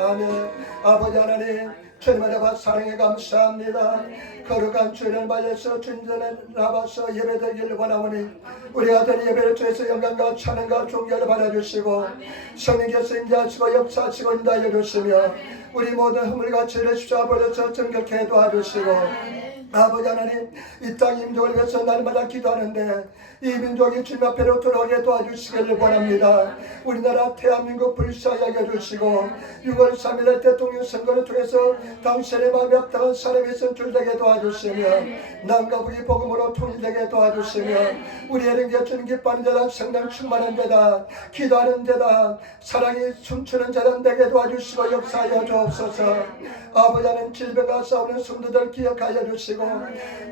아멘. 아버지 하나님, 주님을 잡아 사랑해 감사합니다. 거룩한 주를 맞아서 진전에 나와서 예배드리기를 원하오니 우리 아들 예배를 통해서 영광과 찬양과 존귀를 받아주시고 성령께서 임재하시고 역사하시고 인도하여 주시며 우리 모든 허물과 죄를 십자가에서 정결케 도와주시고 아버지 하나님, 이 땅 민족을 위해서 날마다 기도하는데 이 민족이 주님 앞에로 돌아오게 도와주시기를 원합니다. 우리나라 대한민국 불쌍하게 해주시고 6월 3일 대통령 선거를 통해서 당신의 마음에 합당한 사람이 선출되게 도와주시며 남과 북이 복음으로 통일되게 도와주시며 우리 에른게 주님 기뻐하는 자다, 성령 충만한 자다, 기도하는 자다, 사랑이 춤추는 자다 되게 도와주시고 역사하여 주옵소서. 아버지 하나님, 질병과 싸우는 성도들 기억하여 주시고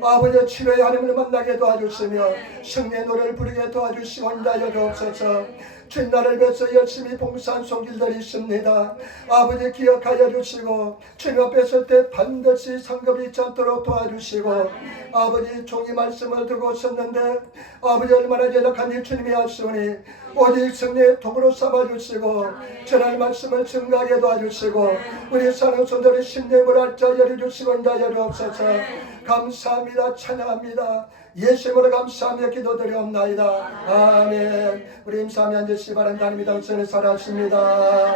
아버지 치료의 하나님을 만나게 도와주시며 성령의 노래를 부르게 도와주시고 인도하여 주옵소서. 주님 나를 위해서 열심히 봉사한 손길들이 있습니다. 아버지 기억하여 주시고 주님 앞에 설 때 반드시 상급이 있지 않도록 도와주시고 아버지 종이 말씀을 들고 섰는데 아버지 얼마나 연약한지 주님이 아시오니 오직 성령의 통으로 삼아주시고 전할 말씀을 증거하게 도와주시고 우리 사는 손들의 심령을 알자 열어주시고 인도하여 주옵소서. 감사합니다. 찬양합니다. 예수님으로 감사하며 기도드리옵나이다. 아멘. 우리 임사함이 앉으시기 바랍니다. 하나님이 당신을 사랑하십니다.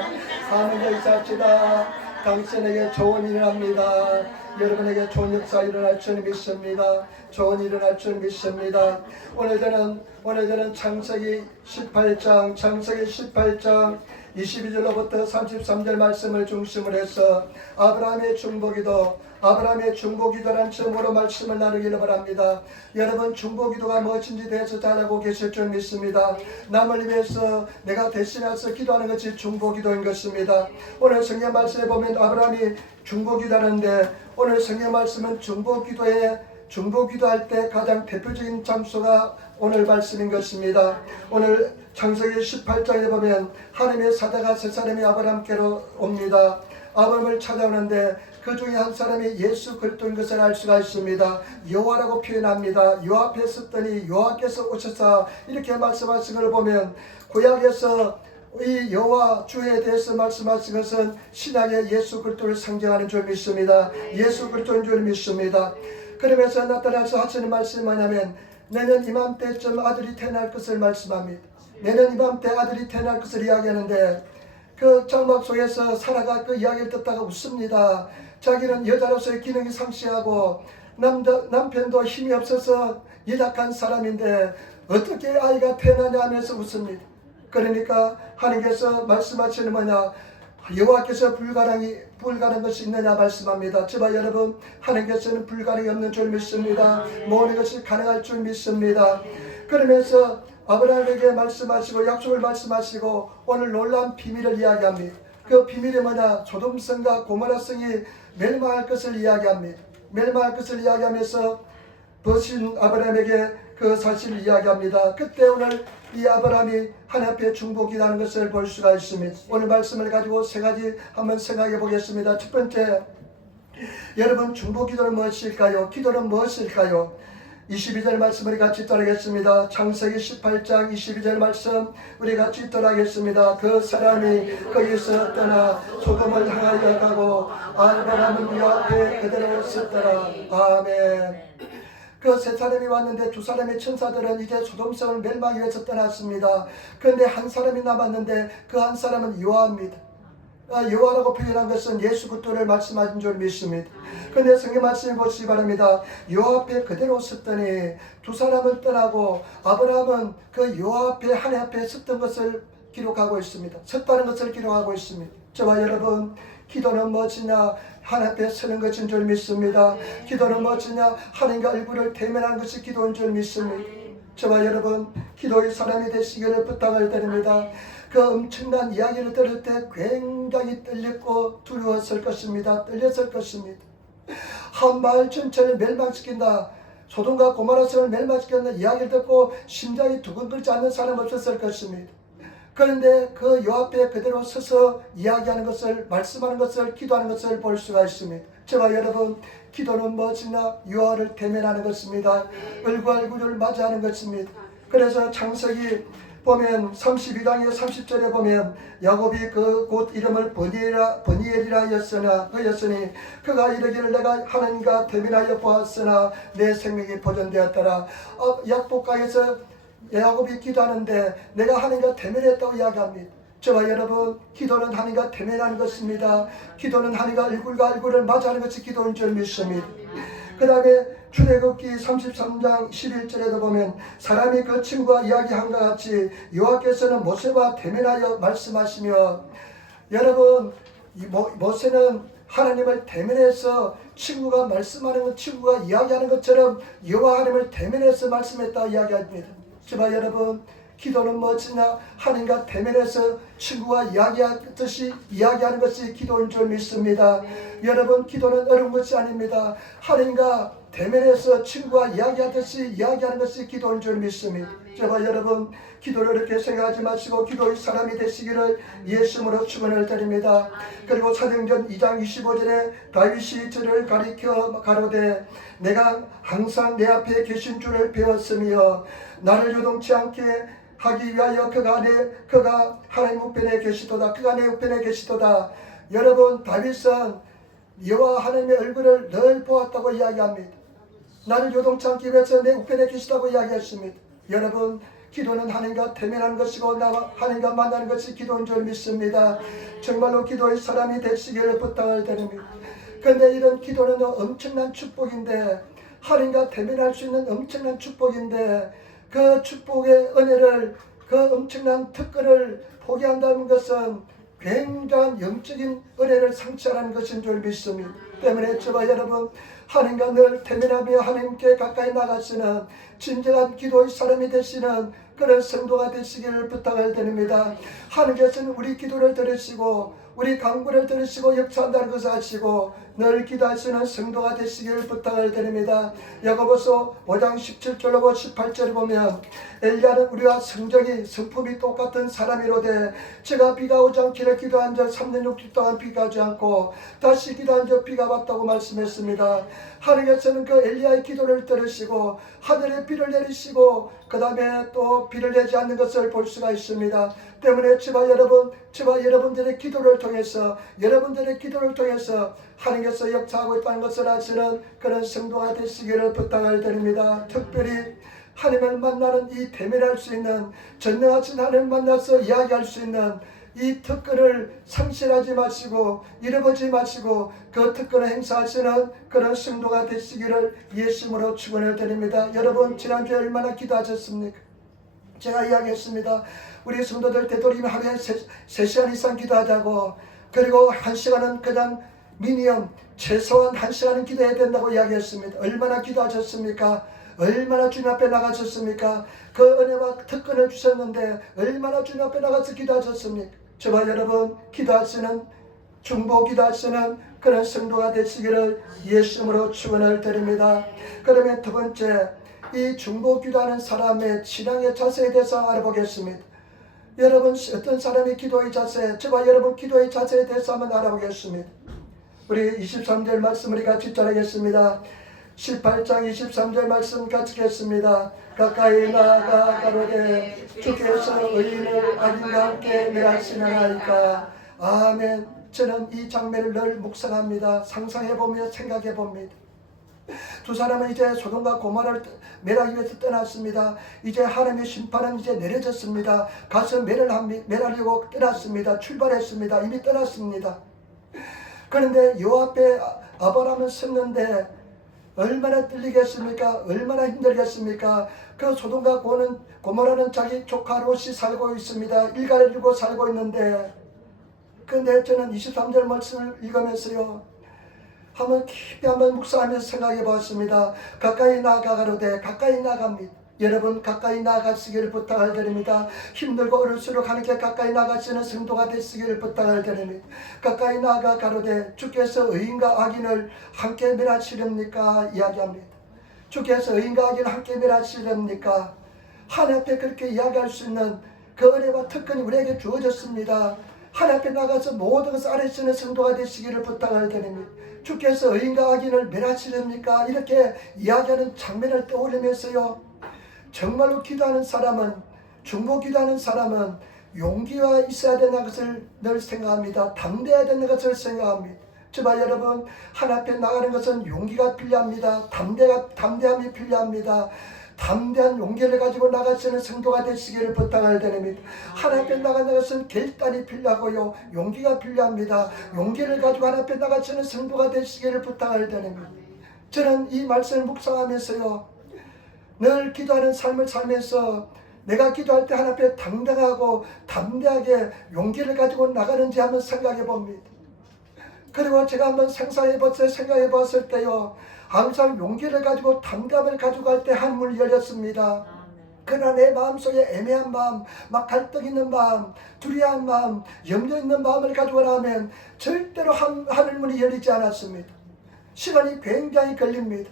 하나님의 의사합시다. 당신에게 좋은 일을 합니다. 여러분에게 좋은 역사 일어날 줄 믿습니다. 좋은 일 일어날 줄 믿습니다. 오늘 저는 창세기 18장 22절로부터 33절 말씀을 중심으로 해서 아브라함의 중보기도란 제목으로 말씀을 나누기를 바랍니다. 여러분, 중보기도가 무엇인지 대해서 잘 알고 계실 줄 믿습니다. 남을 위해서 내가 대신해서 기도하는 것이 중보기도인 것입니다. 오늘 성경 말씀에 보면 아브라함이 중보기도하는데 오늘 성경 말씀은 중보기도할 때 가장 대표적인 장소가 오늘 말씀인 것입니다. 오늘 창세기 18장에 보면 하나님의 사자가 세 사람이 아브라함께로 옵니다. 아브라함을 찾아오는데 그 중에 한 사람이 예수 그리스도인 것을 알 수가 있습니다. 여호와라고 표현합니다. 여호와 앞에 섰더니 여호와께서 오셔서 이렇게 말씀하신 걸 보면 구약에서 이 여호와 주에 대해서 말씀하신 것은 신약의 예수 그리스도를 상징하는 줄 믿습니다. 예수 그리스도인 줄 믿습니다. 그러면서 나타나서 하시는 말씀이 뭐냐면 내년 이맘때쯤 아들이 태어날 것을 말씀합니다. 내년 이맘때 아들이 태어날 것을 이야기하는데 그 장막 속에서 사라가 그 이야기를 듣다가 웃습니다. 자기는 여자로서의 기능이 상실하고 남편도 힘이 없어서 연약한 사람인데 어떻게 아이가 태어나냐 하면서 웃습니다. 그러니까 하나님께서 말씀하시는 뭐냐, 여호와께서 불가능한 것이 있느냐 말씀합니다. 저와 여러분, 하나님께서는 불가능이 없는 줄 믿습니다. 모든 것이 가능할 줄 믿습니다. 그러면서 아브라함에게 말씀하시고 약속을 말씀하시고 오늘 놀라운 비밀을 이야기합니다. 그 비밀이 뭐냐, 소돔성과 고모라성이 멸망할 것을 이야기합니다. 멸망할 것을 이야기하면서 버신 아브라함에게 그 사실을 이야기합니다. 그때 오늘 이 아브라함이 하나님 앞에 중보기도하는 것을 볼 수가 있습니다. 오늘 말씀을 가지고 세 가지 한번 생각해 보겠습니다. 첫 번째, 여러분, 중보기도는 무엇일까요? 기도는 무엇일까요? 22절 말씀 우리 같이 따르겠습니다. 창세기 18장 22절 말씀 우리 같이 따르겠습니다. 그 사람이 거기서 떠나 소돔을 향하여 가고 아브라함은 그 앞에 그대로 섰더라. 아멘. 그 세 사람이 왔는데 두 사람의 천사들은 이제 소돔성을 멸망하기 위해서 떠났습니다. 그런데 한 사람이 남았는데 그 한 사람은 여호와입니다. 여호와라고 표현한 것은 예수 그리스도를 말씀하신 줄 믿습니다. 그런데 성경 말씀을 보시기 바랍니다. 여호와 앞에 그대로 섰더니 두 사람은 떠나고 아브라함은 그 여호와 앞에 하나님 앞에 섰던 것을 기록하고 있습니다. 섰다는 것을 기록하고 있습니다. 저와 여러분, 기도는 무엇이냐? 하나님 앞에 서는 것인 줄 믿습니다. 기도는 무엇이냐? 하나님과 얼굴을 대면하는 것이 기도인 줄 믿습니다. 저와 여러분, 기도의 사람이 되시기를 부탁을 드립니다. 그 엄청난 이야기를 들을 때 굉장히 떨렸고 두려웠을 것입니다. 떨렸을 것입니다. 한 마을 전체를 멸망시킨다, 소돔과 고모라성을 멸망시켰다 이야기를 듣고 심장이 두근거리지 않는 사람 없었을 것입니다. 그런데 그 여호와 앞에 그대로 서서 이야기하는 것을, 말씀하는 것을, 기도하는 것을 볼 수가 있습니다. 저와 여러분, 기도는 무엇이냐? 여호와를 대면하는 것입니다. 얼굴과 얼굴을 맞이하는 것입니다. 그래서 창세기 보면 32장의 30절에 보면 야곱이 그 곳 이름을 버니엘이라 하였으니 그가 이르기를 내가 하나님과 대면하여 보았으나 내 생명이 보존되었더라. 약복강에서 야곱이 기도하는데 내가 하나님과 대면했다고 이야기합니다. 저와 여러분, 기도는 하나님과 대면하는 것입니다. 기도는 하나님과 얼굴과 얼굴을 맞이하는 것이 기도인 줄 믿습니다. 그 다음에 출애굽기 33장 11절에도 보면 사람이 그 친구와 이야기한 것 같이 여호와께서는 모세와 대면하여 말씀하시며, 여러분, 모세는 하나님을 대면해서 친구가 말씀하는 것, 친구가 이야기하는 것처럼 여호와 하나님을 대면해서 말씀했다 이야기합니다. 저와 여러분, 기도는 무엇이냐? 하나님과 대면해서 친구와 이야기하듯이 이야기하는 것이 기도인 줄 믿습니다. 여러분, 기도는 어려운 것이 아닙니다. 하나님과 대면해서 친구와 이야기하듯이 이야기하는 것이 기도인 줄 믿습니다. 저와 여러분, 기도를 이렇게 생각하지 마시고 기도의 사람이 되시기를 예수님으로 축원을 드립니다. 그리고 사도행전 2장 25절에 다윗이 저를 가리켜 가로되 내가 항상 내 앞에 계신 줄을 배웠으며 나를 요동치 않게 하기 위하여 그가 하나님 우편에 계시도다. 그가 내 우편에 계시도다. 여러분, 다윗은 여호와 하나님의 얼굴을 늘 보았다고 이야기합니다. 나를 요동치 않기 위해서 내 우편에 계시다고 이야기했습니다. 여러분, 기도는 하나님과 대면하는 것이고 하나님과 만나는 것이 기도인 줄 믿습니다. 정말로 기도의 사람이 되시기를 부탁을 드립니다. 그런데 이런 기도는 엄청난 축복인데, 하나님과 대면할 수 있는 엄청난 축복인데, 그 축복의 은혜를, 그 엄청난 특권을 포기한다는 것은 굉장한 영적인 은혜를 상실하는 것인 줄 믿습니다. 때문에 저와 여러분, 하나님과 늘 대면하며 하나님께 가까이 나가시는 진정한 기도의 사람이 되시는 그런 성도가 되시기를 부탁을 드립니다. 하나님께서는 우리 기도를 들으시고 우리 간구를 들으시고 역사한다는 것을 아시고 늘 기도하시는 성도가 되시기를 부탁을 드립니다. 야고보서 5장 17절로 18절을 보면 엘리야는 우리와 성품이 똑같은 사람이로되 제가 비가 오지 않기를 기도한 적 3년 6일 동안 비가 오지 않고 다시 기도한 적 비가 왔다고 말씀했습니다. 하나님께서는 그 엘리야의 기도를 들으시고 하늘에 비를 내리시고 그 다음에 또 비를 내지 않는 것을 볼 수가 있습니다. 때문에 저와 여러분들의 기도를 통해서 하나님께서 역사하고 있다는 것을 아시는 그런 성도가 되시기를 부탁을 드립니다. 특별히 하나님을 만나는 이 대면할 수 있는, 전능하신 하나님을 만나서 이야기할 수 있는 이 특권을 상실하지 마시고 잃어버리지 마시고 그 특권을 행사하시는 그런 성도가 되시기를 예수님으로 축원을 드립니다. 여러분, 지난주에 얼마나 기도하셨습니까? 제가 이야기했습니다. 우리 성도들 되도록이면 하루에 3시간 이상 기도하자고, 그리고 1시간은 그냥 미니멈 최소한 1시간은 기도해야 된다고 이야기했습니다. 얼마나 기도하셨습니까? 얼마나 주님 앞에 나가셨습니까? 그 은혜와 특권을 주셨는데 얼마나 주님 앞에 나가서 기도하셨습니까? 저와 여러분, 중보 기도하시는 그런 성도가 되시기를 예수님으로 축원을 드립니다. 그러면 두 번째, 이 중보 기도하는 사람의 신앙의 자세에 대해서 알아보겠습니다. 여러분, 어떤 사람이 기도의 자세, 저와 여러분 기도의 자세에 대해서 한번 알아보겠습니다. 우리 23절 말씀 우리 같이 따르겠습니다. 18장 23절 말씀 같이 읽겠습니다. 가까이 나아가 가로되 주께서 의인을 악인과 함께 멸하시나이까. 아멘. 저는 이 장면을 늘 묵상합니다. 상상해보며 생각해봅니다. 두 사람은 이제 소돔과 고모라를 멸하기 위해서 떠났습니다. 이제 하나님의 심판은 이제 내려졌습니다. 가서 멸하려고 떠났습니다. 출발했습니다. 이미 떠났습니다. 그런데 요 앞에 아브라함은 섰는데 얼마나 떨리겠습니까? 얼마나 힘들겠습니까? 그 소돔과 고모라는 자기 조카 롯이 살고 있습니다. 일가를 이루고 살고 있는데, 그런데 저는 23절 말씀을 읽으면서요, 깊이 한번 묵상하면서 생각해 보았습니다. 가까이 나아가로되, 가까이 나갑니다. 여러분, 가까이 나아가시기를 부탁을 드립니다. 힘들고 어려울수록 하나님께 가까이 나가시는 성도가 되시기를 부탁을 드립니다. 가까이 나아가 가로되 주께서 의인과 악인을 함께 멸하시렵니까? 이야기합니다. 주께서 의인과 악인을 함께 멸하시렵니까? 하나님 앞에 그렇게 이야기할 수 있는 그 은혜와 특권이 우리에게 주어졌습니다. 하나님 앞에 나가서 모든 것을 아뢰시는 성도가 되시기를 부탁을 드립니다. 주께서 의인과 악인을 멸하시렵니까? 이렇게 이야기하는 장면을 떠올리면서요, 정말로 기도하는 사람은 중보기도하는 사람은 용기가 있어야 되는 것을 늘 생각합니다. 담대해야 되는 것을 생각합니다. 저와 여러분, 하나님 앞에 나가는 것은 용기가 필요합니다. 담대함이 필요합니다. 담대한 용기를 가지고 나가시는 성도가 되시기를 부탁을 드립니다. 하나님 앞에 나가는 것은 결단이 필요하고요, 용기가 필요합니다. 용기를 가지고 하나님 앞에 나가시는 성도가 되시기를 부탁을 드립니다. 저는 이 말씀을 묵상하면서요, 늘 기도하는 삶을 살면서 내가 기도할 때 하나님 앞에 당당하고 담대하게 용기를 가지고 나가는지 한번 생각해 봅니다. 그리고 제가 한번 생각해 봤을 때요, 항상 용기를 가지고 담담을 가지고 갈 때 한문이 열렸습니다. 그러나 내 마음속에 애매한 마음, 막 갈등 있는 마음, 두려운 마음, 염려 있는 마음을 가지고 나면 절대로 하늘문이 열리지 않았습니다. 시간이 굉장히 걸립니다.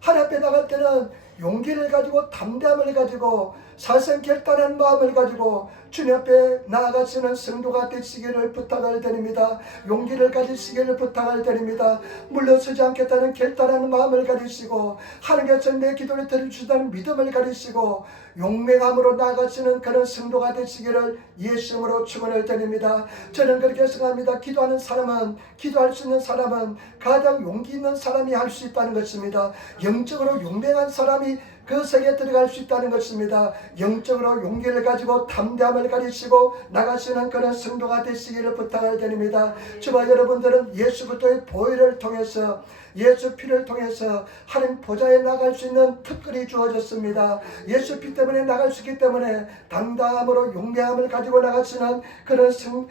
하나님 앞에 나갈 때는 용기를 가지고 담대함을 가지고 사생 결단한 마음을 가지고 주님 앞에 나아가시는 성도가 되시기를 부탁을 드립니다. 용기를 가지시기를 부탁을 드립니다. 물러서지 않겠다는 결단하는 마음을 가지시고 하나님께서 내 기도를 들어주시다는 믿음을 가지시고 용맹함으로 나아가시는 그런 성도가 되시기를 예수님으로 축원을 드립니다. 저는 그렇게 생각합니다. 기도하는 사람은, 기도할 수 있는 사람은 가장 용기 있는 사람이 할 수 있다는 것입니다. 영적으로 용맹한 사람이 그 세계에 들어갈 수 있다는 것입니다. 영적으로 용기를 가지고 담대함을 가지시고 나가시는 그런 성도가 되시기를 부탁을 드립니다. 저와 여러분들은 예수 그리스도의 보혈을 통해서, 예수 피를 통해서 하나님 보좌에 나갈 수 있는 특권이 주어졌습니다. 예수 피 때문에 나갈 수 있기 때문에 당당함으로 용맹함을 가지고 나가시는 그런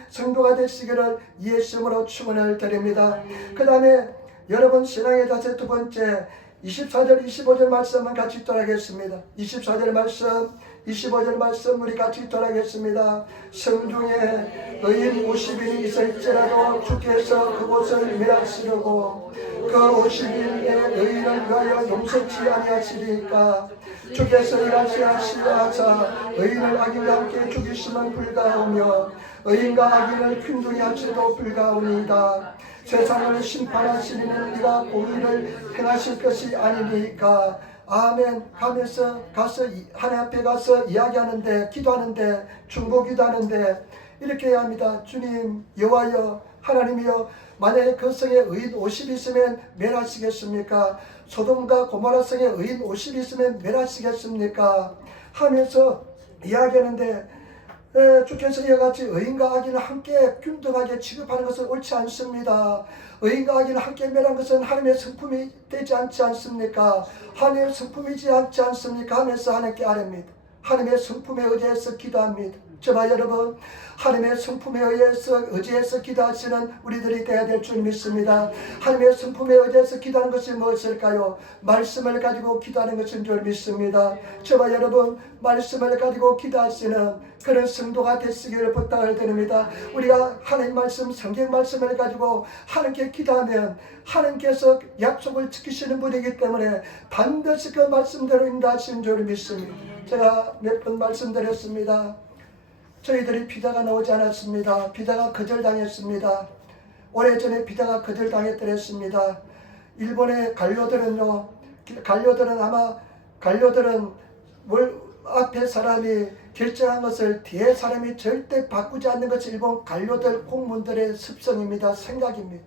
성도가 되시기를 예수님으로 축원을 드립니다. 그 다음에 여러분, 신앙의 자세 두 번째, 24절 25절 말씀은 같이 읽도록 하겠습니다. 24절 말씀, 25절 말씀 우리 같이 읽도록 하겠습니다. 성중에 의인 50인이 있을지라도 주께서 그곳을 멸하시려고 그 50인의 의인을 위하여 용서치 아니하시리까. 주께서 일하시려 하사 의인을 악인과 함께 죽이시면 불가하며 의인과 악인을 균등히 하시도 불가하오니이다. 세상을 심판하시는 이가 공의를 행하실 것이 아니니까. 아멘 하면서 하나님 앞에 가서 이야기하는데, 기도하는데, 중보기도하는데 이렇게 해야 합니다. 주님, 여호와여, 하나님이여, 만약에 그 성에 의인 50이 있으면 멸하시겠습니까? 소돔과 고모라 성에 의인 50이 있으면 멸하시겠습니까? 하면서 이야기하는데, 주께서 이와 같이 의인과 악인을 함께 균등하게 취급하는 것은 옳지 않습니다. 의인과 악인을 함께 멸한 것은 하나님의 성품이 되지 않지 않습니까? 하나님의 성품이지 않지 않습니까? 하면서 하나님께 아뢰입니다. 하나님의 성품에 의지해서 기도합니다. 저와 여러분, 하나님의 성품에 의지해서 기도하시는 우리들이 되어야 될 줄 믿습니다. 하나님의 성품에 의지해서 기도하는 것이 무엇일까요? 말씀을 가지고 기도하는 것인 줄 믿습니다. 저와 여러분, 말씀을 가지고 기도하시는 그런 성도가 되시기를 부탁을 드립니다. 우리가 하나님 말씀, 성경 말씀을 가지고 하나님께 기도하면 하나님께서 약속을 지키시는 분이기 때문에 반드시 그 말씀대로 인도하시는 줄 믿습니다. 제가 몇 번 말씀드렸습니다. 저희들이 비자가 나오지 않았습니다. 비자가 거절당했습니다. 오래전에 비자가 거절당했더랬습니다. 일본의 관료들은 앞에 사람이 결정한 것을 뒤에 사람이 절대 바꾸지 않는 것이 일본 관료들, 공무원들의 습성입니다. 생각입니다.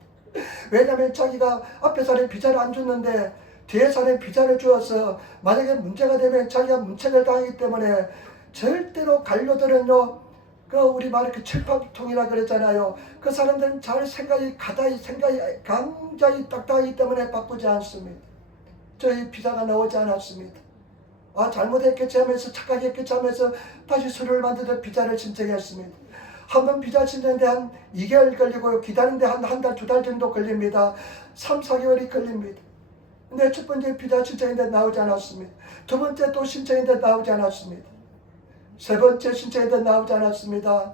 왜냐하면 자기가 앞에 사람이 비자를 안 줬는데 뒤에 사람이 비자를 주어서 만약에 문제가 되면 자기가 문책을 당하기 때문에 절대로 관료들은요, 우리 말에 철밥통이라 그랬잖아요. 그 사람들은 잘 생각이 굉장히 딱딱하기 때문에 바꾸지 않습니다. 저희 비자가 나오지 않았습니다. 잘못했겠지 하면서, 착각했겠지 하면서 다시 서류를 만들어 비자를 신청했습니다. 한번 비자 신청하는데 한 2개월 걸리고요. 기다리는데 한 달, 2달 정도 걸립니다. 3, 4개월이 걸립니다. 근데 첫 번째 비자 신청했는데 나오지 않았습니다. 두 번째 또 신청했는데 나오지 않았습니다. 세 번째 신청했는데 나오지 않았습니다.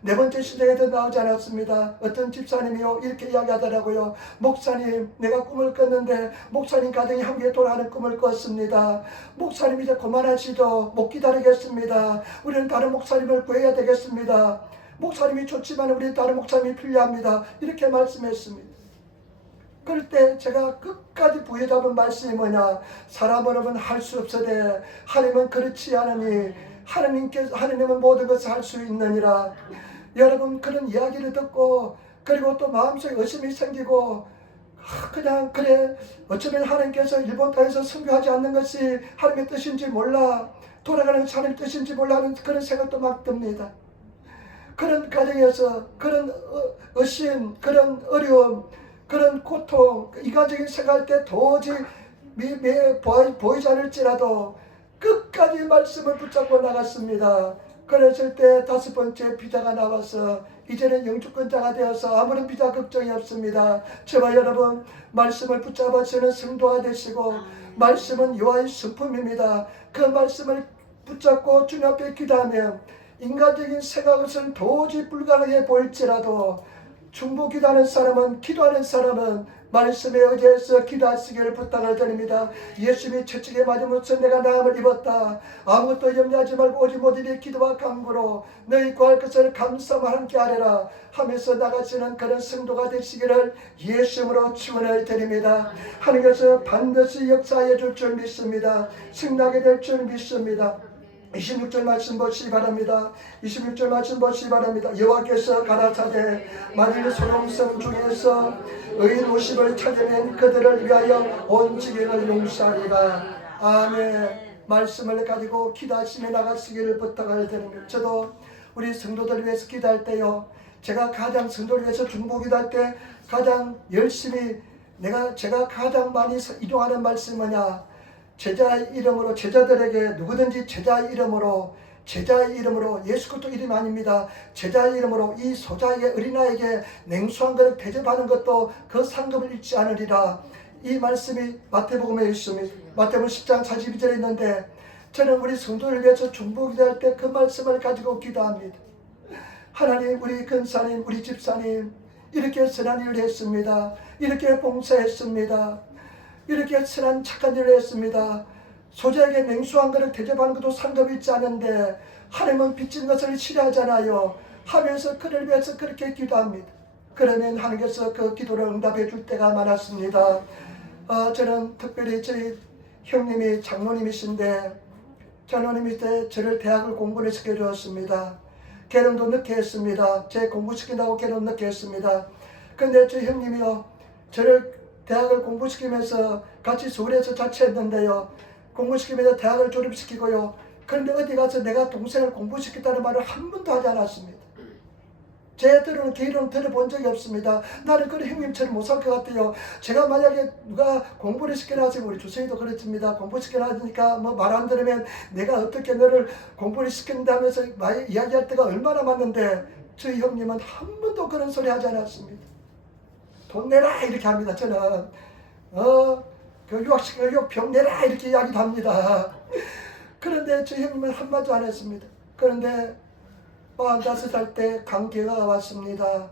네 번째 신청했는데 나오지 않았습니다. 어떤 집사님이요, 이렇게 이야기하더라고요. 목사님, 내가 꿈을 꿨는데 목사님 가정이 한국에 돌아가는 꿈을 꿨습니다. 목사님 이제 그만하시죠. 못 기다리겠습니다. 우리는 다른 목사님을 구해야 되겠습니다. 목사님이 좋지만 우리는 다른 목사님이 필요합니다. 이렇게 말씀했습니다. 그럴 때 제가 끝까지 부여잡은 말씀이 뭐냐? 사람으로는 할 수 없으되 하나님은 그렇지 않으니 하나님은 모든 것을 할 수 있느니라. 여러분 그런 이야기를 듣고 그리고 또 마음속에 의심이 생기고 그냥 그래 어쩌면 하나님께서 일본 땅에서 선교하지 않는 것이 하나님의 뜻인지 몰라, 돌아가는 것이 하나님의 뜻인지 몰라 하는 그런 생각도 막 듭니다. 그런 가정에서 그런 의심, 그런 어려움, 그런 고통, 이가적인 생각할 때 도저히 보이지 않을지라도 끝까지 말씀을 붙잡고 나갔습니다. 그랬을 때 5번째 비자가 나와서 이제는 영주권자가 되어서 아무런 비자 걱정이 없습니다. 제발 여러분 말씀을 붙잡아주는 성도가 되시고, 말씀은 여호와의 성품입니다. 그 말씀을 붙잡고 주님 앞에 기도하면 인간적인 생각은 도저히 불가능해 보일지라도 중보 기도하는 사람은 말씀에 의지해서 기도하시기를 부탁을 드립니다. 예수님이 채찍에 맞으면서 내가 나음을 입었다. 아무것도 염려하지 말고 오직 모든 기도와 간구로 너희 구할 것을 감사만 함께 하리라 하면서 나가시는 그런 성도가 되시기를 예수님으로 축원을 드립니다. 하나님께서 반드시 역사해 줄 줄 믿습니다. 승리하게 될 줄 믿습니다. 26절 말씀 보시기 바랍니다. 26절 말씀 보시기 바랍니다. 여호와께서 가라사대 만일 소용성 중에서 의인 50을 찾으면 그들을 위하여 온 지경을 용서하리라. 아멘. 말씀을 가지고 기도하시며 나가시기를 부탁을 드립니다. 저도 우리 성도들 위해서 기도할 때요, 제가 가장 성도를 위해서 중보 기도할 때 가장 열심히 제가 가장 많이 이용하는 말씀이 뭐냐, 제자의 이름으로, 제자들에게 누구든지 제자의 이름으로 예수 그리스도 이름이 아닙니다. 제자의 이름으로 이 소자에게, 어린아이에게 냉수한 것을 대접하는 것도 그 상급을 잃지 않으리라. 이 말씀이 마태복음에 있습니다. 마태복음 10장 42절에 있는데, 저는 우리 성도를 위해서 중보 기도할 때 그 말씀을 가지고 기도합니다. 하나님, 우리 근사님, 우리 집사님 이렇게 선한 일을 했습니다. 이렇게 봉사했습니다. 이렇게 선한 착한 일을 했습니다. 소자에게 냉수한 것을 대접하는 것도 상급이 있지 않은데 하나님은 빚진 것을 싫어하잖아요 하면서 그를 위해서 그렇게 기도합니다. 그러면 하나님께서 그 기도를 응답해 줄 때가 많았습니다. 저는 특별히 저희 형님이 장로님이신데, 장로님이 때 저를 대학을 공부를 시켜주었습니다. 개론도 늦게 했습니다. 제 공부시킨다고 개론 늦게 했습니다. 근데 저희 형님이요, 저를 대학을 공부시키면서 같이 서울에서 자취했는데요, 공부시키면서 대학을 졸업시키고요, 그런데 어디 가서 내가 동생을 공부시켰다는 말을 한 번도 하지 않았습니다. 제 개인은 들어본 적이 없습니다. 나는 그런 형님처럼 못 살 것 같아요. 제가 만약에 누가 공부를 시켜놨으면, 우리 주선이도 그렇습니다. 공부시켜놨으니까 뭐 말 안 들으면 내가 어떻게 너를 공부를 시킨다면서 이야기할 때가 얼마나 많은데, 저희 형님은 한 번도 그런 소리 하지 않았습니다. 돈 내라 이렇게 합니다. 저는 그 유학시키고 병 내라 이렇게 이야기도 합니다. 그런데 저희 형님은 한마디도 안 했습니다. 그런데 45살 때 감기가 왔습니다.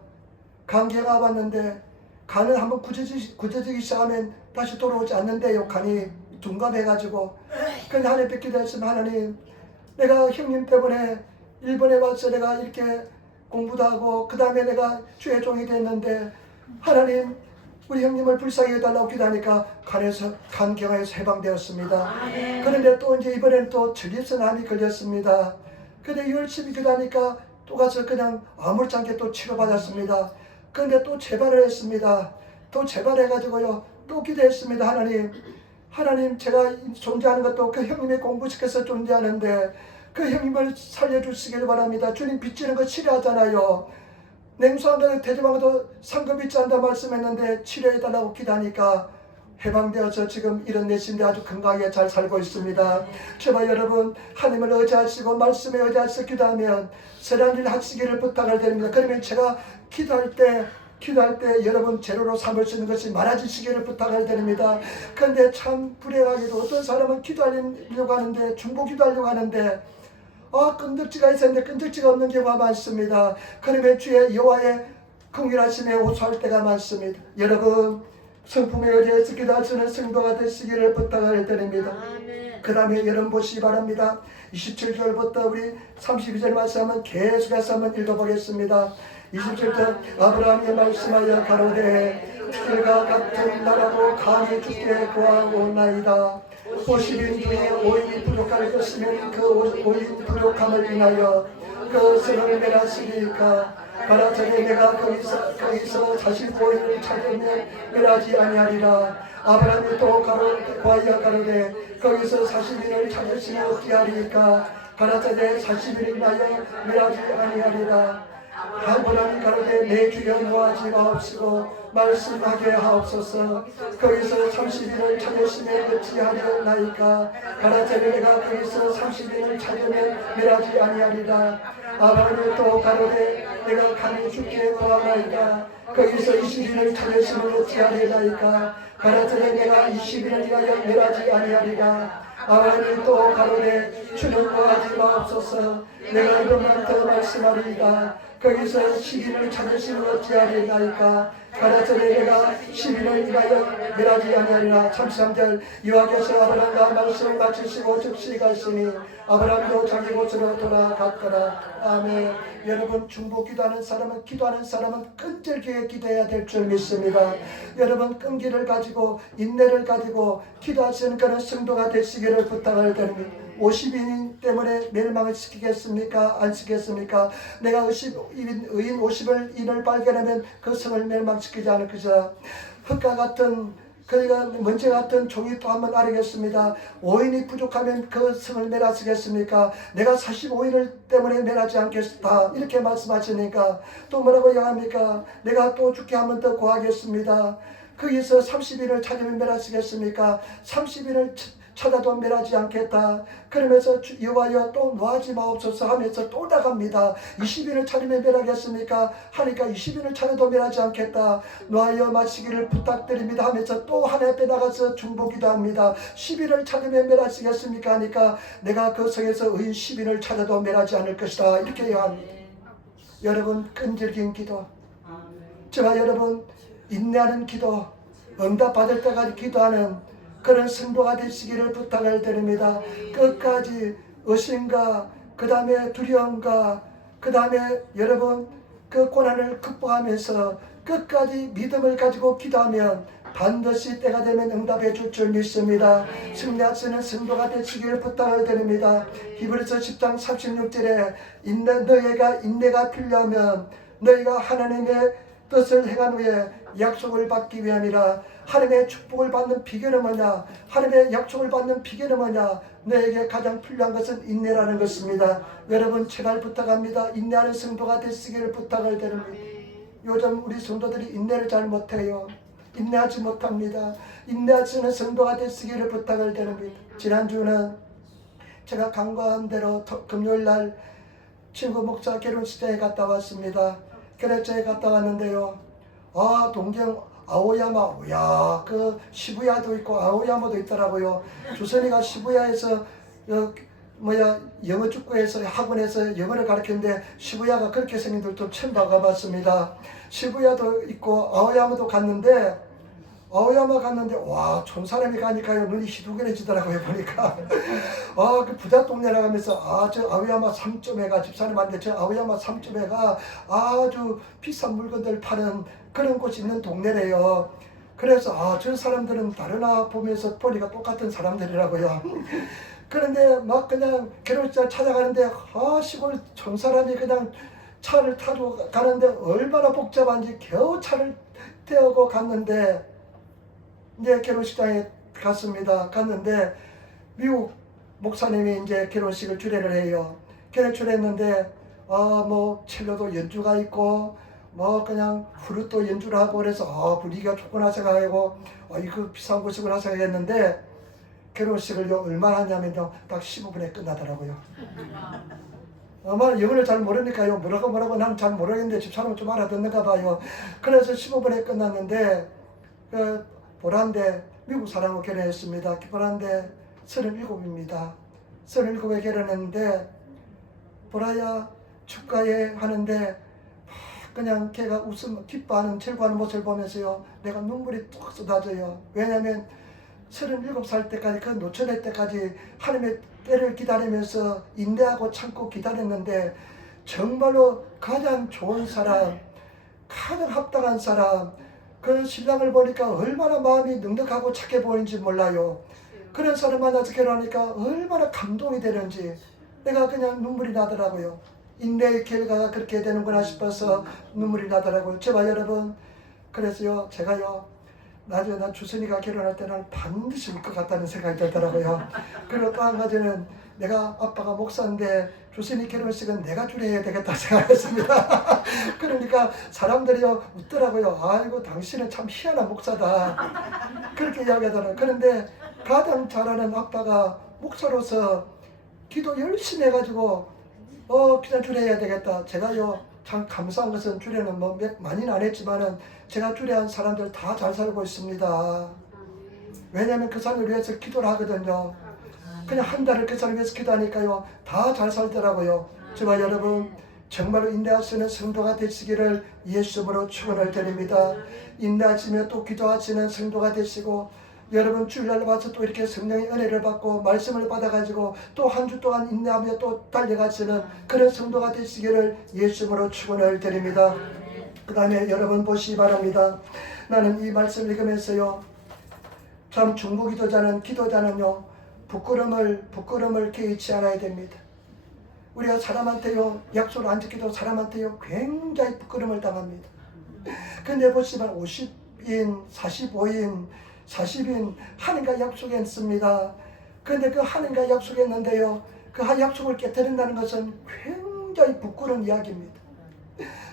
감기가 왔는데 간을 한번 굳어지기 시작하면 다시 돌아오지 않는데요. 간이 둔감해가지고. 그런데 하나님 뵙게 되었으면, 하나님, 내가 형님 때문에 일본에 와서 내가 이렇게 공부도 하고 그 다음에 내가 주의 종이 됐는데, 하나님 우리 형님을 불쌍히 해달라고 기도하니까 간경화에서 해방되었습니다. 그런데 또 이제 이번에는 또 전립선암이 걸렸습니다. 근데 열심히 기도하니까 또 가서 그냥 아무렇지 않게 또 치료받았습니다. 그런데 또 재발을 했습니다. 또 재발해가지고요, 또 기도했습니다. 하나님 제가 존재하는 것도 그 형님의 공부시켜서 존재하는데 그 형님을 살려주시길 바랍니다. 주님 빚지는 거 싫어하잖아요. 냉수한 것을 대접한 것도 상급이 있지 않다 말씀했는데 치료해달라고 기도하니까 해방되어서 지금 이런 내신데 아주 건강하게 잘 살고 있습니다. 제발 여러분 하나님을 의지하시고 말씀에 의지하셔서 기도하면 선한 일 하시기를 부탁을 드립니다. 그러면 제가 기도할 때 여러분 제로로 삼을 수 있는 것이 많아지시기를 부탁을 드립니다. 그런데 참 불행하게도 어떤 사람은 기도하려고 하는데, 중보 기도하려고 하는데 끈덕지가 있었는데 끈덕지가 없는 경우가 많습니다. 그러면 주의 여호와의 긍휼하심에 호소할 때가 많습니다. 여러분 성품에 의지해서 기도하시는 성도가 되시기를 부탁을 드립니다. 그 다음에 여러분 보시기 바랍니다. 27절부터 우리 32절 말씀은 계속해서 한번 읽어보겠습니다. 27절 아브라함이 말씀하여 가로되 그가 같은 나라도 감히 주께 구하오나이다. 50인 중에 5인이 부족할 것이면 그 5인 부족함을 인하여 그 성을 멸하시리까 가라사대 내가 거기서 45인을 찾으면 멸하지 아니하리라. 아브라함이 또 과이어 가로되 거기서 40인을 찾으시면 어찌하리까 가라사대 40인을 인하여 멸하지 아니하리라. 아브라함이 가로되 내 주여 노하지 마옵시고 말씀하게 하옵소서. 거기서 30인을 찾으시면 어찌하리나이까 가라사대 내가 거기서 30인을 찾으면 멸하지 아니하리라. 아브라함이 또 가로되 내가 감히 주께 구하나이다. 거기서 20인을 찾으시면 어찌하리나이까 가라사대 내가 20인을 위하여 멸하지 아니하리라. 아브라함이 또 가로되 주는 구하지 마옵소서. 내가 이것만 더 말씀하리이다. 거기서 10인을 찾으시면 어찌하리나이까 가라사대 내가 10인을 위하여 멸하지 아니하리라. 33절 이와 같이 아브라함과 말씀을 마치시고 즉시 가시니 아브라함도 자기 곳으로 돌아갔더라. 아멘. 여러분 중보 기도하는 사람은 끈질기게 기도해야 될 줄 믿습니다. 여러분 끈기를 가지고 인내를 가지고 기도하시는 그런 성도가 되시기를 부탁을 드립니다. 50인 때문에 멸망을 시키겠습니까? 안 시키겠습니까? 내가 의인 50인을 발견하면 그 성을 멸망시키지 않을 것이다. 흙과 같은 그러니까 먼지 같은 종이 또 한번 아뢰겠습니다. 5인이 부족하면 그 성을 멸하시겠습니까? 내가 45인을 때문에 멸하지 않겠다. 이렇게 말씀하시니까 또 뭐라고 얘기합니까? 내가 또 주께 한 번 더 구하겠습니다. 거기서 30인을 찾으면 멸하시겠습니까? 30인을 찾아도 멸하지 않겠다. 그러면서 여호와여 또 노하지 마옵소서 하면서 또 나갑니다. 20인을 찾으면 멸하겠습니까? 하니까 20인을 찾아도 멸하지 않겠다. 노하여 마시기를 부탁드립니다 하면서 또 하나 옆에 나가서 중보기도 합니다. 10인을 찾으면 멸하시겠습니까? 하니까 내가 그 성에서 의인 10인을 찾아도 멸하지 않을 것이다. 이렇게 얘기합니다. 여러분 끈질긴 기도, 저와 여러분 인내하는 기도, 응답받을 때까지 기도하는 그런 성도가 되시기를 부탁을 드립니다. 끝까지 의심과 그 다음에 두려움과 그 다음에 여러분 그 고난을 극복하면서 끝까지 믿음을 가지고 기도하면 반드시 때가 되면 응답해 줄 줄 믿습니다. 승리하시는 성도가 되시기를 부탁을 드립니다. 히브리서 10장 36절에 너희가 인내가 필요하면 너희가 하나님의 뜻을 행한 후에 약속을 받기 위함이라. 하나님의 축복을 받는 비결은 뭐냐? 하나님의 약속을 받는 비결은 뭐냐? 너에게 가장 필요한 것은 인내라는 것입니다. 여러분 제발 부탁합니다. 인내하는 성도가 되시기를 부탁을 드립니다. 요즘 우리 성도들이 인내를 잘 못해요. 인내하지 못합니다. 인내하시는 성도가 되시기를 부탁을 드립니다. 지난주는 제가 간과한 대로 금요일날 친구 목사 결혼식장에 갔다 왔습니다. 결혼식장에 갔다 왔는데요. 동경 아오야마, 그 시부야도 있고 아오야마도 있더라고요. 주선이가 시부야에서 영어 축구에서 학원에서 영어를 가르치는데 시부야가 그렇게 생긴 데도 처음 가봤습니다. 시부야도 있고 아오야마도 갔는데 와, 촌 사람이 가니까요 눈이 희두근해지더라고요 보니까. 그 부자 동네라고 하면서 저 아오야마 3점에가 집사님한테 저 아오야마 3점에가 아주 비싼 물건들 파는 그런 곳이 있는 동네래요. 그래서 저 사람들은 다르나 보면서 보니까 똑같은 사람들이라고요. 그런데 막 그냥 결혼식 찾아가는데 시골 촌 사람이 그냥 차를 타고 가는데 얼마나 복잡한지 겨우 차를 태우고 갔는데 이제 결혼식장에 갔는데 미국 목사님이 이제 결혼식을 주례를 해요. 결혼식을 했는데 첼로도 연주가 있고 그냥 후루도 연주를 하고 그래서 분위기가 좋구나 생각하고 이거 비싼 곳이구나 생각했는데 결혼식을 얼마나 하냐면요 딱 15분에 끝나더라고요. 영어를 잘 모르니까요 뭐라고 나는 잘 모르겠는데 집사람은 좀 알아듣는가 봐요. 그래서 15분에 끝났는데 보란데 미국 사람하고 결혼했습니다. 보란데 37입니다. 37에 결혼했는데 보라야 축가에 하는데 그냥 걔가 기뻐하는 즐거워하는 모습을 보면서요 내가 눈물이 뚝 쏟아져요. 왜냐하면 37살 때까지 그 노처될 때까지 하나님의 때를 기다리면서 인내하고 참고 기다렸는데 정말로 가장 좋은 사람, 가장 합당한 사람, 그 신랑을 보니까 얼마나 마음이 넉넉하고 착해 보이는지 몰라요. 그런 사람 만나서 결혼하니까 얼마나 감동이 되는지 내가 그냥 눈물이 나더라고요. 인내의 결과가 그렇게 되는구나 싶어서 눈물이 나더라고요. 제발 여러분, 그래서요 제가요 나중에 나 주선이가 결혼할 때는 반드시 울 것 같다는 생각이 들더라고요. 그리고 또 한 가지는 내가 아빠가 목사인데 주선이 결혼식은 내가 주례해야 되겠다 생각했습니다. 그러니까 사람들이요 웃더라고요. 아이고 당신은 참 희한한 목사다. 그렇게 이야기하더라고요. 그런데 가장 잘하는 아빠가 목사로서 기도 열심히 해가지고 그냥 주례해야 되겠다. 제가요 참 감사한 것은 주례는 뭐 많이는 안 했지만은 제가 주례한 사람들 다 잘 살고 있습니다. 왜냐하면 그 사람을 위해서 기도를 하거든요. 그냥 한 달을 그 사람을 위해서 기도하니까요 다 잘 살더라고요. 제발 여러분 정말로 인내하시는 성도가 되시기를 예수님으로 축원을 드립니다. 인내하시며 또 기도하시는 성도가 되시고 여러분 주일날 와서 또 이렇게 성령의 은혜를 받고 말씀을 받아가지고 또 한 주 동안 인내하며 또 달려가시는 그런 성도가 되시기를 예수님으로 축원을 드립니다. 그 다음에 여러분 보시기 바랍니다. 나는 이 말씀을 읽으면서요 참 중보기도자는 기도자는요 부끄럼을 개의치 않아야 됩니다. 우리가 사람한테요 약속을 안 지키도 사람한테요 굉장히 부끄럼을 당합니다. 근데 보시면 50인 45인 40인 하나님과 약속했습니다. 근데 그 하나님과 약속했는데요 그 약속을 깨뜨린다는 것은 굉장히 부끄러운 이야기입니다.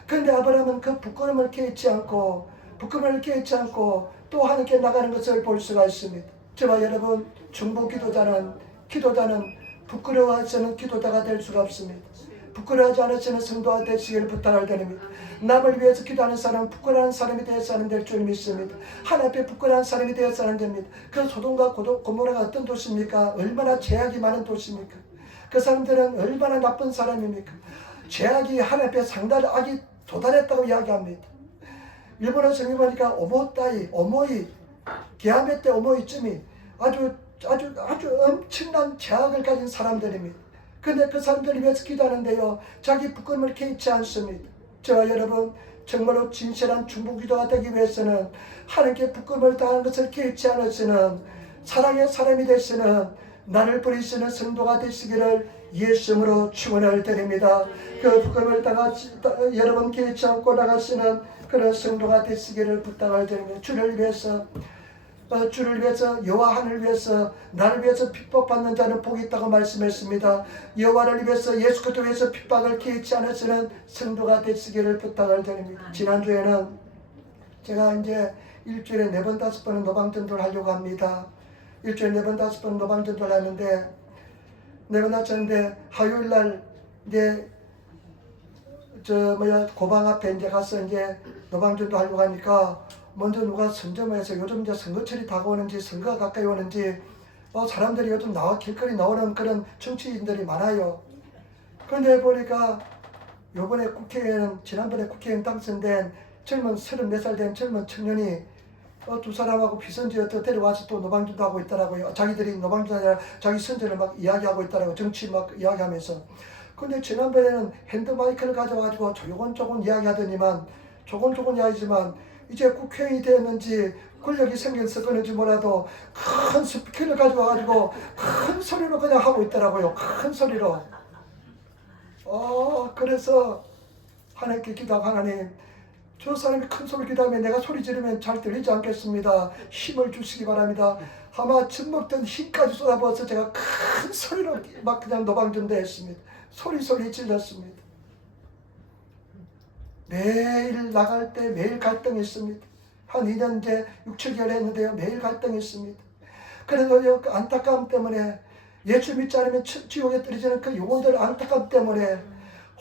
근데 아브라함은 그 부끄러움을 깨닫지 않고 또 하나님께 나가는 것을 볼 수가 있습니다. 제발 여러분 중보 기도자는 부끄러워하시는 기도자가 될 수가 없습니다. 부끄러워하지 않으시는 성도가 되시기를 부탁을 드립니다. 남을 위해서 기도하는 사람은 부끄러운 사람이 되어서는 될 줄 믿습니다. 하나님 앞에 부끄러운 사람이 되어서는 됩니다. 그 소돔과 고모라가 어떤 도시입니까? 얼마나 죄악이 많은 도시입니까? 그 사람들은 얼마나 나쁜 사람입니까? 죄악이 하나님 앞에 상당히 악이 도달했다고 이야기합니다. 일본어 성경 보니까 오모이 기아메 때 오모이쯤이 아주 엄청난 죄악을 가진 사람들입니다. 근데 그 사람들을 위해서 기도하는데요 자기 부끄러움을 개의치 않습니다. 저와 여러분 정말로 진실한 중보기도가 되기 위해서는 하나님께 부끄러움을 당하는 것을 개의치 않으시는 사랑의 사람이 되시는 나를 버리시는 성도가 되시기를 예수님으로 축원을 드립니다. 그 부끄러움을 여러분 개의치 않고 나가시는 그런 성도가 되시기를 부탁을 드립니다. 주를 위해서 여호와 하늘을 위해서 나를 위해서 핍박받는 자는 복이 있다고 말씀했습니다. 여호와를 위해서 예수 그리스도를 위해서 핍박을 개의치 않으시는 성도가 되시기를 부탁을 드립니다. 지난주에는 제가 이제 일주일에 4번 5번은 노방전도를 하려고 합니다. 일주일에 4번 5번 노방전도를 하는데 4번 하셨는데 화요일날 이제 고방 앞에 이제 가서 이제 노방전도 하려고 하니까 먼저 누가 선점해서 요즘 이제 선거철이 다가오는지 선거가 가까이 오는지 사람들이 요즘 길거리 나오는 그런 정치인들이 많아요. 그런데 보니까 요번에 국회의원 지난번에 국회의원 당선된 젊은 34살 된 젊은 청년이 두 사람하고 비선지에 데려와서 또 노방전도 하고 있더라고요. 자기들이 노방전도 아니라 자기 선전을 막 이야기하고 있더라고요. 정치 막 이야기하면서. 근데 지난번에는 핸드마이크를 가져가지고 조곤조곤 이야기하더니만 조곤조곤 이야기지만 이제 국회의원이 되었는지 권력이 생겨서 그런지 몰라도 큰 스피커를 가져와가지고 큰 소리로 그냥 하고 있더라고요. 큰 소리로. 그래서 하나님께 기도하고 하나님 저 사람이 큰 소리 기도하면 내가 소리 지르면 잘 들리지 않겠습니다. 힘을 주시기 바랍니다. 아마 젖먹던 힘까지 쏟아부어서 제가 큰 소리로 막 그냥 노방전도 했습니다. 소리 질렀습니다. 매일 나갈 때 매일 갈등이 있습니다. 한 2년 이제 6, 7개월 했는데요. 매일 갈등이 있습니다. 그래도 그 안타까움 때문에 예수 믿지 않으면 지옥에 떨어지는 그 영혼들 안타까움 때문에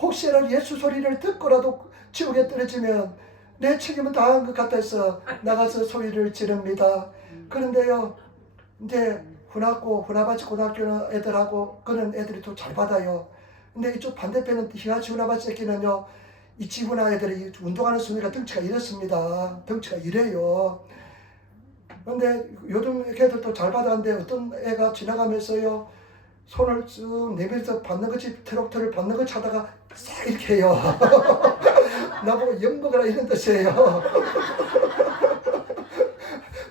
혹시라도 예수 소리를 듣고라도 지옥에 떨어지면 내 책임은 다한 것 같아서 나가서 소리를 지릅니다. 그런데요 이제 후나바치 고등학교 애들하고 그런 애들이 또 잘 받아요. 근데 이쪽 반대편은 히가시 후나바치 애기는요 이치구나 애들이 운동하는 순위가 덩치가 이렇습니다. 덩치가 이래요. 그런데 요즘 애들도 잘 받았는데 어떤 애가 지나가면서요 손을 쭉 내밀어서 받는 것이 트럭터를 받는 것 하다가 싹 이렇게 해요. 나보고 엿먹으라 이런 뜻이에요.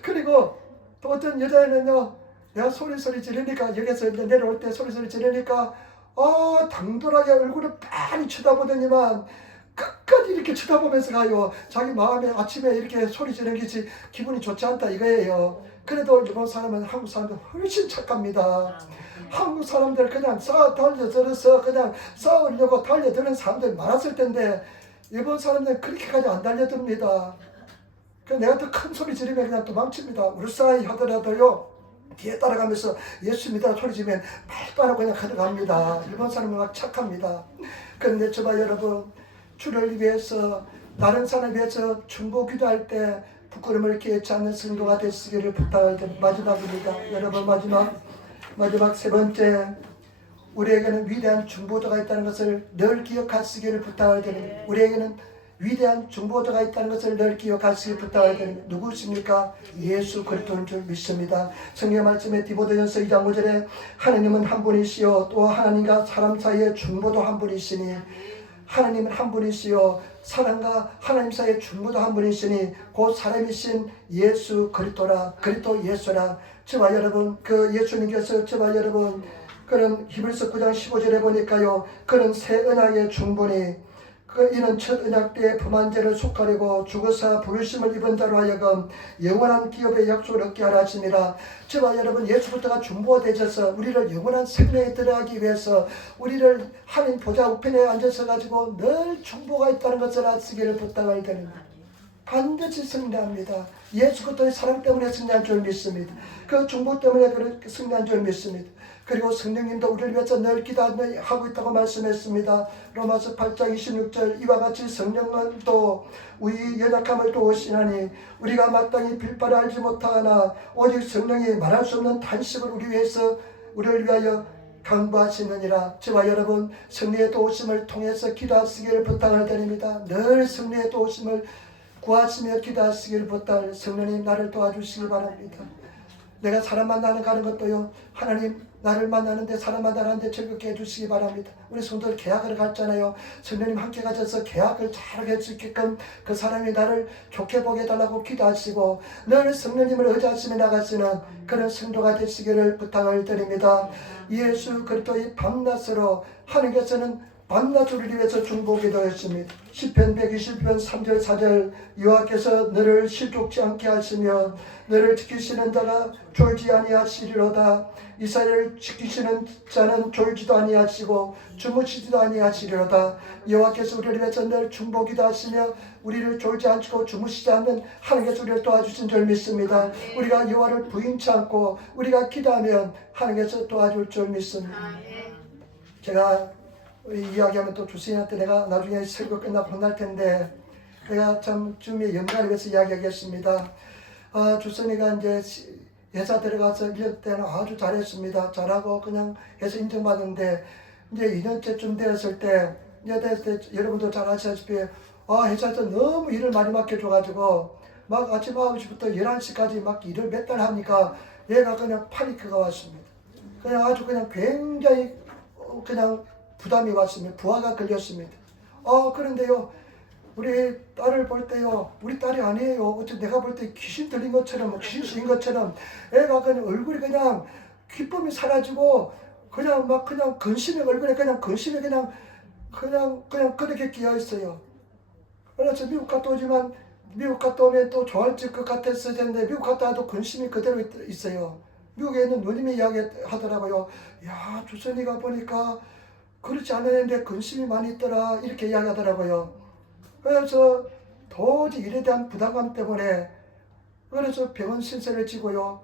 그리고 또 어떤 여자애는요 내가 소리 지르니까, 여기서 이제 내려올 때 소리 지르니까 당돌하게 얼굴을 많이 쳐다보더니만 끝까지 이렇게 쳐다보면서 가요. 자기 마음에 아침에 이렇게 소리 지르는 게 기분이 좋지 않다 이거예요. 그래도 일본 사람은 한국 사람들 훨씬 착합니다. 한국 사람들 그냥 달려들어서 그냥 싸우려고 달려드는 사람들 많았을 텐데 일본 사람들은 그렇게까지 안 달려듭니다. 내가 더 큰 소리 지르면 그냥 도망칩니다. 울사이 하더라도요, 뒤에 따라가면서 예수 믿어 소리 지르면 빨리빨리 그냥 가져갑니다. 일본 사람은 막 착합니다. 그런데 저봐 여러분, 주를 위해서 다른 사람을 위해서 중보 기도할 때 부끄러움을 깨치 않는 성도가 되시기를 부탁할 때 마지막입니다. 여러분, 마지막 세 번째, 우리에게는 위대한 중보자가 있다는 것을 늘 기억하시기를 부탁할 때는, 우리에게는 위대한 중보자가 있다는 것을 늘 기억하시기 부탁할 때는 누구십니까? 예수 그리스도인 줄 믿습니다. 성경 말씀에 디모데전서 2장 5절에 하나님은 한 분이시요 또 하나님과 사람 사이의 중보도 한 분이시니, 하나님은 한 분이시요 사람과 하나님 사이의 중보도 한 분이시니 곧 사람이신 예수 그리스도라, 그리스도 예수라. 저와 여러분, 그 예수님께서 저와 여러분, 그는 히브리서 9장 15절에 보니까요, 그는 새 언약의 중보니 이는 첫 언약 때의 범한 죄를 속하려고 죽어서 부르심을 입은 자로 하여금 영원한 기업의 약속을 얻게 하라 하시니라. 저와 여러분, 예수부터가 중보가 되셔서 우리를 영원한 생명에 들어가기 위해서 우리를 하나님 보좌 우편에 앉아서 가지고 늘 중보가 있다는 것을 아시기를 부탁을 드립니다. 반드시 승리합니다. 예수 그리스도의 사랑 때문에 승리한 줄 믿습니다. 그 중보 때문에 그렇게 승리한 줄 믿습니다. 그리고 성령님도 우리를 위해서 늘 기도하고 있다고 말씀했습니다. 로마서 8장 26절, 이와 같이 성령은 또 우리 연약함을 도우시나니 우리가 마땅히 빌바를 알지 못하나 오직 성령이 말할 수 없는 탄식을 우리를 위하여 강구하시느니라. 저와 여러분, 성령의 도우심을 통해서 기도하시기를 부탁을 드립니다. 늘 성령의 도우심을 구하시며 기도하시기를 부탁을. 성령님, 나를 도와주시기 바랍니다. 내가 사람 만나는 가는 것도요, 하나님 나를 만나는데 사람 만나는데 즐겁게 해주시기 바랍니다. 우리 성도들 계약을 갔잖아요. 성령님 함께 가셔서 계약을 잘 할 수 있게끔 그 사람이 나를 좋게 보게 해달라고 기도하시고 늘 성령님을 의지하시며 나가시는 그런 성도가 되시기를 부탁을 드립니다. 예수 그리스도의 밤낮으로 하나님께서는 밤낮 우리를 위해서 중보기도했습니다. 시편 120편 3절 4절, 여호와께서 너를 실족지 않게 하시며 너를 지키시는 자가 졸지 아니하시리로다. 이스라엘을 지키시는 자는 졸지도 아니하시고 주무시지도 아니하시리로다. 여호와께서 우리를 위해서 늘 중보기도 하시며 우리를 졸지 않고 주무시지 않는 하나님께서 우리를 도와주신 줄 믿습니다. 우리가 여호와를 부인치 않고 우리가 기도하면 하나님께서 도와줄 줄 믿습니다. 제가 이야기하면 또 주선이한테 내가 나중에 설교 끝나고 혼날 텐데 내가 참 주님의 영광을 위해서 이야기하겠습니다. 주선이가 이제 회사 들어가서 1년 때는 아주 잘했습니다. 잘하고 그냥 해서 인정받는데 이제 2년째쯤 되었을 때 여러분도 잘 아시다시피 회사에서 너무 일을 많이 맡겨줘가지고 막 아침 9시부터 11시까지 막 일을 몇 달 하니까 얘가 그냥 파니크가 왔습니다. 그냥 아주 그냥 굉장히 그냥 부담이 왔습니다. 부하가 걸렸습니다. 그런데요, 우리 딸을 볼 때요, 우리 딸이 아니에요. 어째 내가 볼 때 귀신 들린 것처럼, 귀신 씌인 것처럼, 애가 그냥 얼굴이 그냥 기쁨이 사라지고, 그냥 막 그냥 근심의 얼굴에 그냥 근심이 그냥 그렇게 끼어 있어요. 그래서 미국 갔다 오지만, 미국 갔다 오면 또 좋아질 것 같았을 텐데, 미국 갔다 와도 근심이 그대로 있어요. 미국에 있는 누님이 이야기하더라고요. 야, 주선이가 보니까 그렇지 않았는데 근심이 많이 있더라, 이렇게 이야기하더라고요. 그래서 도저히 일에 대한 부담감 때문에 그래서 병원 신세를 지고요.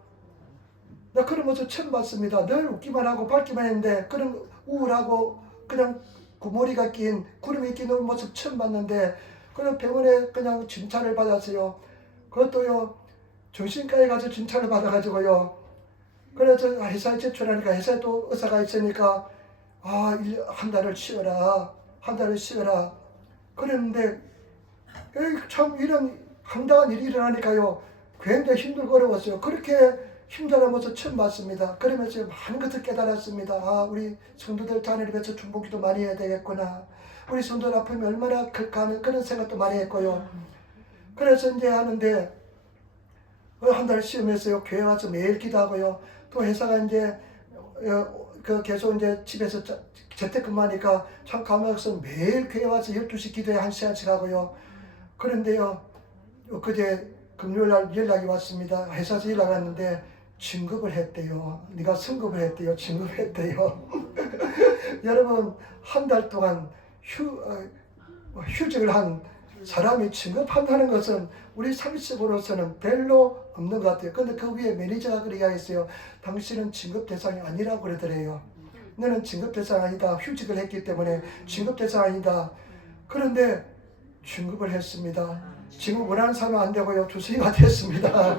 나 그런 모습 처음 봤습니다. 늘 웃기만 하고 밝기만 했는데 그런 우울하고 그냥 구머리가 낀 구름이 끼는 모습 처음 봤는데 그런 병원에 그냥 진찰을 받았어요. 그것도요, 정신과에 가서 진찰을 받아가지고요. 그래서 회사에 제출하니까 회사에 또 의사가 있으니까 한 달을 쉬어라. 그랬는데 참 이런 황당한 일이 일어나니까요, 굉장히 힘들고 어려웠어요. 그렇게 힘들어하면서 처음 봤습니다. 그러면서 많은 것을 깨달았습니다. 우리 성도들 자녀를 위해서 중보기도 많이 해야 되겠구나. 우리 성도들 아픔이 얼마나 클까 하는 그런 생각도 많이 했고요. 그래서 이제 하는데 한 달 쉬면서요, 교회 와서 매일 기도하고요. 또 회사가 이제 계속 이제 집에서 재택근무하니까 참 감회스러워서 매일 교회 와서 12시 기도에 1시간씩 하고요. 그런데요, 그제 금요일 날 연락이 왔습니다. 회사에서 연락이 왔는데 진급을 했대요. 네가 승급을 했대요. 진급을 했대요. 여러분, 한 달 동안 휴직을 한 사람이 진급한다는 것은 우리 상식으로서는 별로 없는 것 같아요. 근데 그 위에 매니저가 그렇게 이야기했어요. 당신은 진급 대상이 아니라고 그러더래요. 너는 진급 대상 아니다. 휴직을 했기 때문에 진급 대상 아니다. 그런데 진급을 했습니다. 진급 원하는 사람은 안 되고요. 주수위가 됐습니다.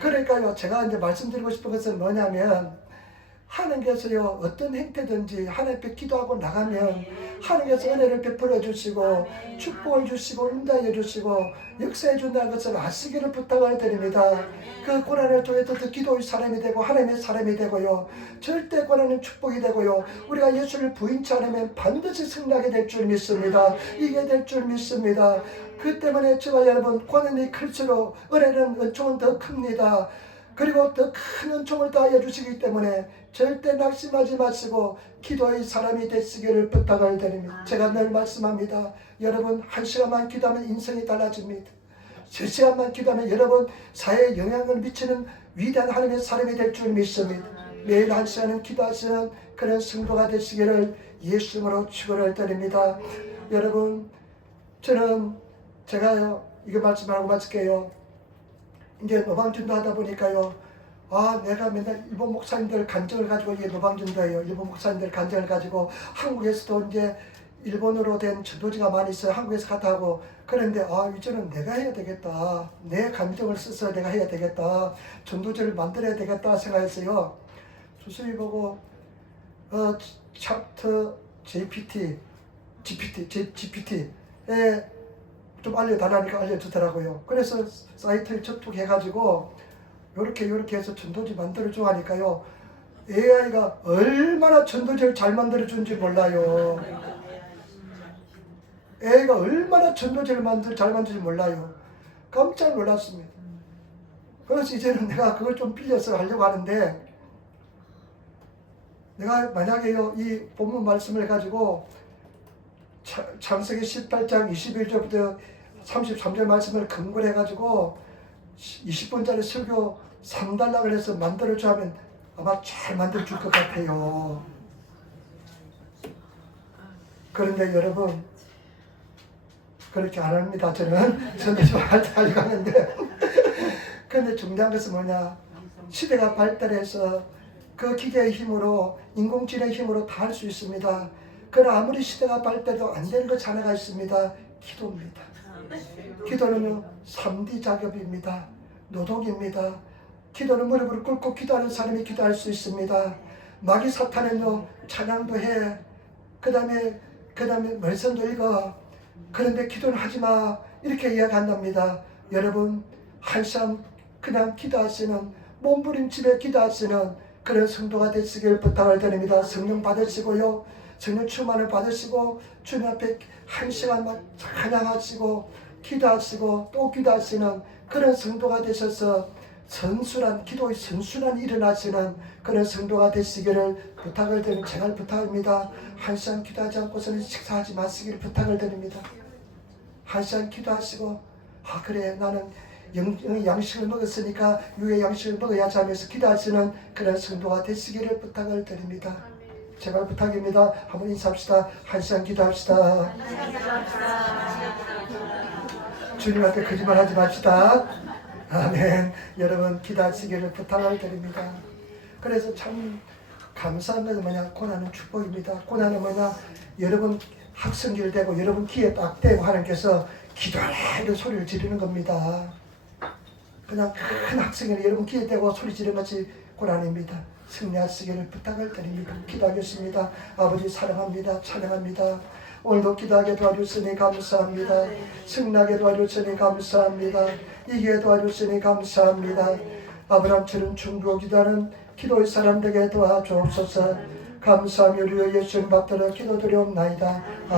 그러니까요, 제가 이제 말씀드리고 싶은 것은 뭐냐면, 하나님께서요, 어떤 행태든지 하나님께 기도하고 나가면 하나님께서 은혜를 베풀어 주시고 축복을 주시고 인도해 주시고 역사해 준다는 것을 아시기를 부탁을 드립니다. 그 고난을 통해서 기도의 사람이 되고 하나님의 사람이 되고요, 절대 고난은 축복이 되고요, 우리가 예수를 부인치 않으면 반드시 승리하게 될 줄 믿습니다. 이게 될 줄 믿습니다. 그 때문에 저와 여러분, 고난이 클수록 은혜는 은총은 더 큽니다. 그리고 더 큰 은총을 다하여 주시기 때문에 절대 낙심하지 마시고 기도의 사람이 되시기를 부탁을 드립니다. 제가 늘 말씀합니다. 여러분, 1시간만 기도하면 인생이 달라집니다. 3시간만 기도하면 여러분 사회에 영향을 미치는 위대한 하나님의 사람이 될 줄 믿습니다. 매일 1시간은 기도하시는 그런 성도가 되시기를 예수님으로 축원을 드립니다. 여러분, 제가요, 이거 말씀하고 마칠게요. 이제 노방전도 하다 보니까요, 내가 맨날 일본 목사님들 간증을 가지고, 이게 노방전도예요. 일본 목사님들 간증을 가지고 한국에서도 이제 일본어로 된 전도지가 많이 있어요. 한국에서 갔다 하고. 그런데 이제는 내가 해야 되겠다. 내 감정을 써서 내가 해야 되겠다. 전도지를 만들어야 되겠다 생각했어요. 주수리 보고 챕터 GPT에 좀 알려달라니까 알려주더라고요. 그래서 사이트에 접속해가지고 요렇게 해서 전도지 만들어줘 하니까요, AI가 얼마나 전도지를 잘 만들어준지 몰라요. AI가 얼마나 전도지를 잘 만들지 몰라요. 깜짝 놀랐습니다. 그래서 이제는 내가 그걸 좀 빌려서 하려고 하는데, 내가 만약에요, 이 본문 말씀을 가지고 창세기 18장 21절부터 33절 말씀을 근거로 해가지고 20분짜리 설교 3달락을 해서 만들어줘 하면 아마 잘 만들어줄 것 같아요. 그런데 여러분, 그렇게 안 합니다. 저는 좀 하려고 하는데 근데 중요한 것은 뭐냐, 시대가 발달해서 그 기계의 힘으로, 인공지능의 힘으로 다 할 수 있습니다. 그러나 아무리 시대가 발달해도 안 되는 것 하나가 있습니다. 기도입니다. 기도는요, 3D 작업입니다. 노동입니다. 기도는 무릎을 꿇고 기도하는 사람이 기도할 수 있습니다. 마귀 사탄은요, 찬양도 해. 그 다음에 말씀도 읽어. 그런데 기도는 하지마. 이렇게 이야기한답니다. 여러분, 한참 그냥 기도하시는, 몸부림치며 기도하시는 그런 성도가 되시길 부탁을 드립니다. 성령 받으시고요, 성령 충만을 받으시고 주님 앞에 1시간만 찬양하시고 기도하시고 또 기도하시는 그런 성도가 되셔서 선순환, 기도의 선순환이 일어나시는 그런 성도가 되시기를 부탁을 드립니다. 제가 부탁합니다. 1시간 기도하지 않고서는 식사하지 마시기를 부탁을 드립니다. 1시간 기도하시고, 그래, 나는 양식을 먹었으니까 유의 양식을 먹어야지 하면서 기도하시는 그런 성도가 되시기를 부탁을 드립니다. 제발 부탁입니다. 한번 인사합시다. 1시간 기도합시다. 주님한테 거짓말하지 맙시다. 아멘. 여러분, 기도하시기를 부탁을 드립니다. 그래서 참 감사한 것은 뭐냐, 고난은 축복입니다. 고난은 뭐냐, 여러분 학성길 되고 여러분 귀에 딱 대고 하나님께서 기도하라 이런 소리를 지르는 겁니다. 그냥 큰 학생이 여러분 귀에 대고 소리 지르는 것이 고난입니다. 승리하시기를 부탁을 드립니다. 기도하겠습니다. 아버지 사랑합니다. 찬양합니다. 오늘도 기도하게 도와주시니 감사합니다. 승리하게 도와주시니 감사합니다. 이기게 도와주시니 감사합니다. 아브라함처럼 중보 기도하는 기도의 사람 되게 도와주옵소서. 감사하며 우리 예수님 받들어 기도드리옵나이다.